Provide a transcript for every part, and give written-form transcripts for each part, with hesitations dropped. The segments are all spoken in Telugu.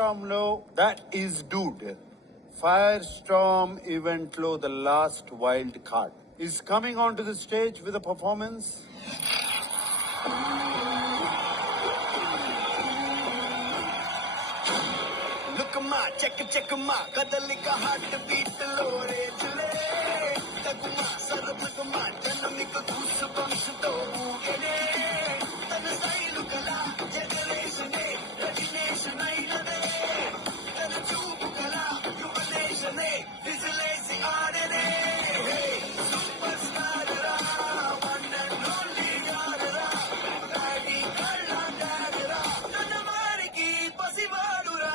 Firestorm lo, that is dude. Firestorm event lo, the last wild card, is coming onto the stage with a performance. Look check ma, kadalika heartbeat lo re chule. Taguma, sarapaguma, janamika goosebumps to ugene. Tana style kala, generation imagination ainade. Tana chupu kala, jubilation visualizing aadene. Hey, superstar ra, one and only yaara. Adi kalla dagara, tana mariki pasivadura.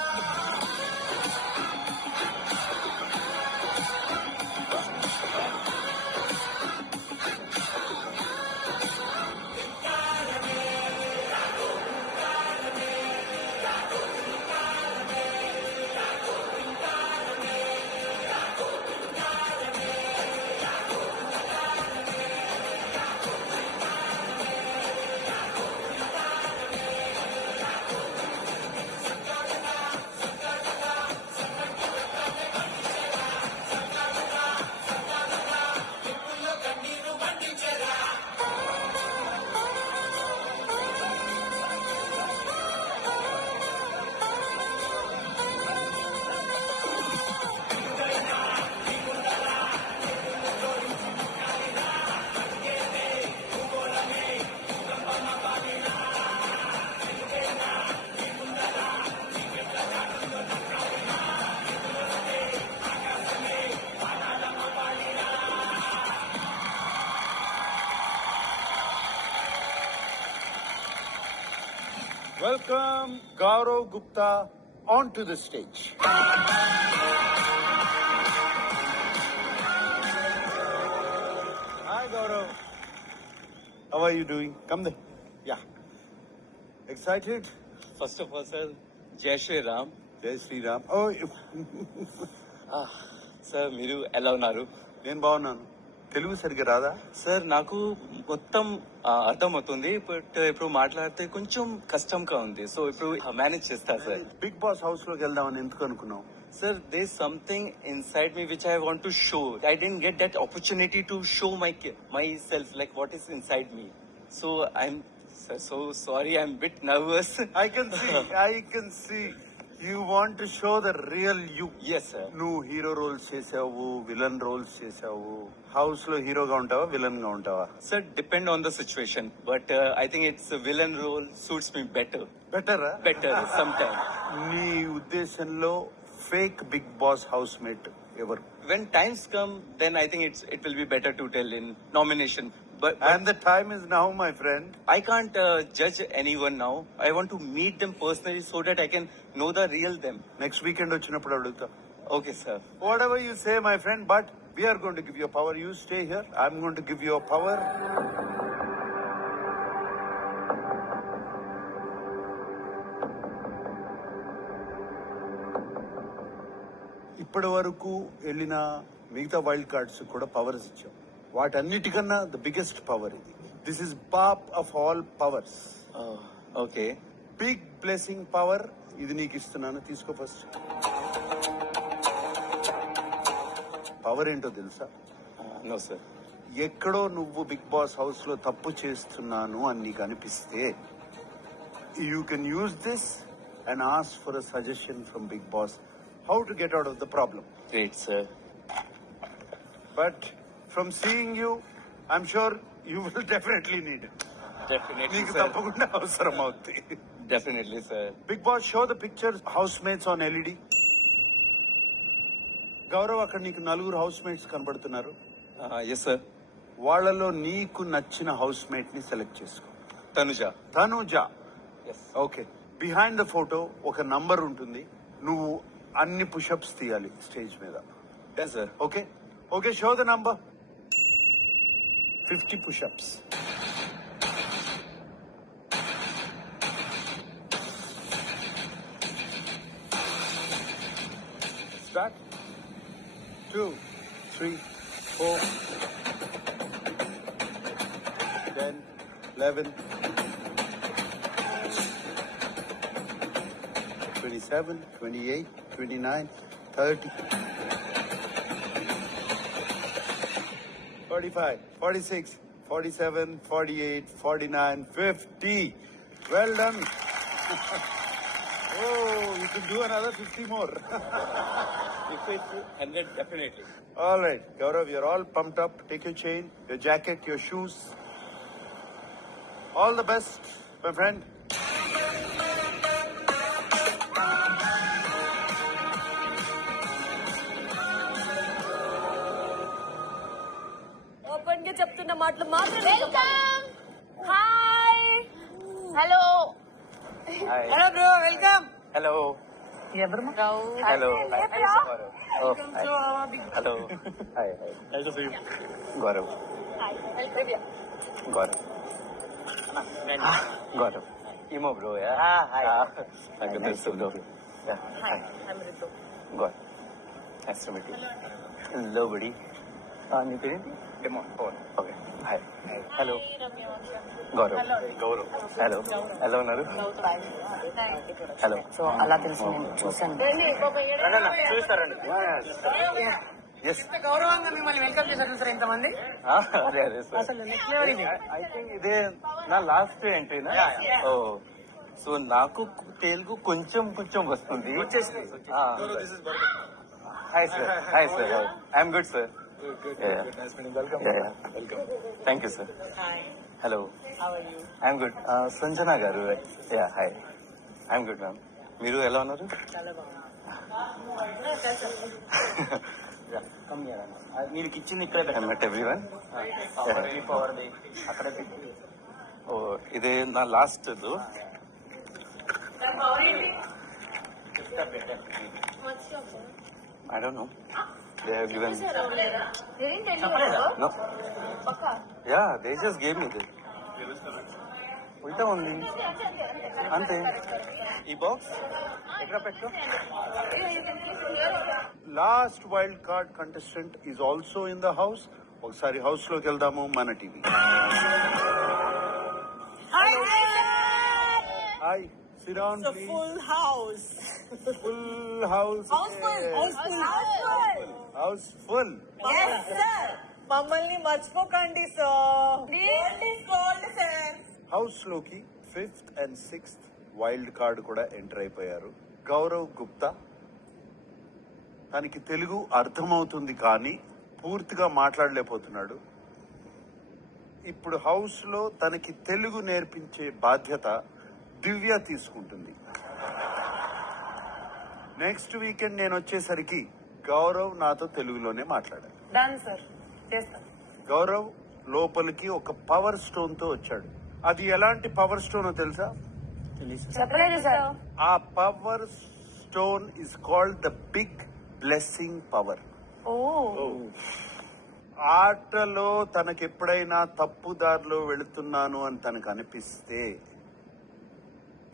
Welcome Gaurav Gupta onto the stage. Hi Gaurav. How are you doing? Come there. Yeah. Excited? First of all sir Jai Sriram. Jai Sri Ram. Oh, sir మీరు ఎలా ఉన్నారు? నేను బాగున్నాను. తెలుగు సరిగ్గా రాదా? సార్ నాకు మొత్తం అర్థమవుతుంది, బట్ ఇప్పుడు మాట్లాడితే కొంచెం కష్టంగా ఉంది. సో ఇప్పుడు మేనేజ్ చేస్తా సార్. బిగ్ బాస్ హౌస్ లోకి వెళ్దామని ఎందుకు అనుకున్నావు? Sir they something inside me which I want to show. I didn't get that opportunity to show my self, like what is inside me. So I'm so sorry, I'm bit nervous. I can see. You want to show the real you. Yes sir. నువ్వు హీరో రోల్స్ చేసావు, విలన్ రోల్స్ చేసావు. హౌస్ లో హీరోగా ఉంటావా, విలన్ గా ఉంటావా? Sir, depend on the situation, but I think it's a villain role suits me better. బెటరా? Better sometimes. నీ ఉద్దేశంలో fake Bigg Boss housemate ఎవరు? When times come, then I think it will be better to tell in nomination. But And the time is now, my friend. I can't judge anyone now. I want to meet them personally so that I can know the real them. Next weekend వచ్చినప్పుడు అడుగుతా. Okay, sir. Whatever you say, my friend, but we are going to give you power. You stay here. I'm going to give you power. ఇప్పటి వరకు వెళ్ళిన మిగతా వైల్డ్ కార్డ్స్ కూడా పవర్స్ ఇచ్చాం. వాటన్నిటికన్నా ద బిగ్గెస్ట్ పవర్ ఇది. This is pop of all powers. Oh, okay. Big blessing power ఇది నీకు ఇస్తున్నాను, తీసుకో ఫస్ట్. పవర్ ఏంటో తెలుసా? No, sir. ఎక్కడో నువ్వు బిగ్ బాస్ హౌస్ లో తప్పు చేస్తున్నాను అని నీకు అనిపిస్తే you can use this and ask for a suggestion from Bigg Boss how to get out of the problem. Great, sir. But from seeing you I'm sure you will definitely need it. Definitely, నీకు sir. తప్పకుండా అవసరం అవుతుంది. Definitely, sir. Bigg Boss show the pictures housemates on LED. Gaurav, అక్కడ నీకు నలుగురు హౌస్ మేట్స్ కనబడుతున్నారు. Yes, sir. వాళ్ళలో నీకు నచ్చిన హౌస్ మేట్ ని సెలెక్ట్ చేసుకో. Tanuja. Tanuja. Yes. Okay. Behind the photo ఒక నంబర్ ఉంటుంది. నువ్వు అన్ని పుషప్స్ తీయాలి స్టేజ్ మీద. Yes, sir. Okay okay, show the number. 50 push-ups. Start. 2, 3, 4, 10, 11, 27, 28, 29, 30, 45, 46, 47, 48, 49, 50. Well done. Oh, you can do another 50 more. If it's 100, definitely. All right, Gaurav, you're all pumped up. Take your chain, your jacket, your shoes. All the best, my friend. Open గా చెప్తున్న మాటలు మాత్రమే welcome hi hello Hi. Hello bro welcome Hello. ఎవరు Hello. Hi. Oh, hi. Hello. Hi. Hi. Nice to see you. Gaurav. Gaurav. Gaurav. Emo bro, yeah? Hi. నాకు తెలుసు bro. Yeah. Hi. Gaurav. Nice to meet you. Hello, buddy. నీ పేరేంటి? Demon. Oh, okay. Hi. Hello. Gaurav. Gaurav. Hello. Hello, ఉన్నారు? Hello. సో అలా తెలిసి నేను చూసాను చూస్తారండి. Yes. గౌరవంగా మిమ్మల్ని వెల్కమ్ చేశారు సార్ ఎంతమంది అదే అదే సార్. అసలు నెక్స్ట్ లెవెల్ ఇది ఐ థింక్ ఇదే నా లాస్ట్ ఎంట్రీనా. ఓ సో నాకు తెలుగు కొంచెం కొంచెం వస్తుంది. Hi sir. Hi sir. I'm good sir. Thank you sir. Hello. I'm good. Sanjana garu. Yeah hi. I'm good ma'am. మీరు ఎలా ఉన్నారు? మీరు కిచెన్ ఇక్కడ ఐ మెట్ ఎవ్రీవన్. అక్కడ ఓ ఇదే నా last. I don't know. They have given. No. Yeah, they just gave me this. Ulta only. Ante. E box. Ekra petko. Last wild card contestant is also in the house. ఒకసారి హౌస్ లోకి వెళ్దాము మన TV. Hi, sit down please. Full house Full house. House full. మమ్మల్ని మర్చిపోకండి సార్ హౌస్ లోకి 5th and 6th wild card కూడా ఎంటర్ అయిపోయారు. గౌరవ్ గుప్తా తనకి తెలుగు అర్థమవుతుంది కానీ పూర్తిగా మాట్లాడలేకపోతున్నాడు. ఇప్పుడు హౌస్ లో తనకి తెలుగు నేర్పించే బాధ్యత దివ్య తీసుకుంటుంది. నెక్స్ట్ వీకెండ్ నేను వచ్చేసరికి గౌరవ్ నాతో తెలుగులోనే మాట్లాడాలి. డన్ సార్ చేస్తాను గౌరవ్ లోపలికి ఒక పవర్ స్టోన్ తో వచ్చాడు. అది ఎలాంటి పవర్ స్టోన్ తెలుసా? చెప్పలేదు సార్ ఆ power stone is called the big blessing power. ఆటలో తనకి ఎప్పుడైనా తప్పుదారిలో వెళుతున్నాను అని తనకు అనిపిస్తే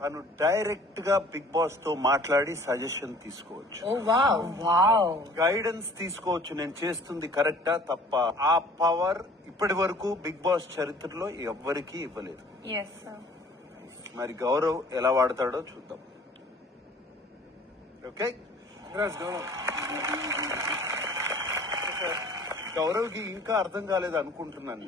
తను డైరెక్ట్ గా బిగ్ బాస్ తో మాట్లాడి సజెషన్ తీసుకోవచ్చు, వావ్ గైడెన్స్ తీసుకోవచ్చు. నేను చేస్తుంది కరెక్టా తప్ప. ఆ పవర్ ఇప్పటి వరకు బిగ్ బాస్ చరిత్రలో ఎవ్వరికీ ఇవ్వలేదు. మరి గౌరవ్ ఎలా వాడతాడో చూద్దాం. ఓకే, గౌరవ్కి ఇంకా అర్థం కాలేదు అనుకుంటున్నాను.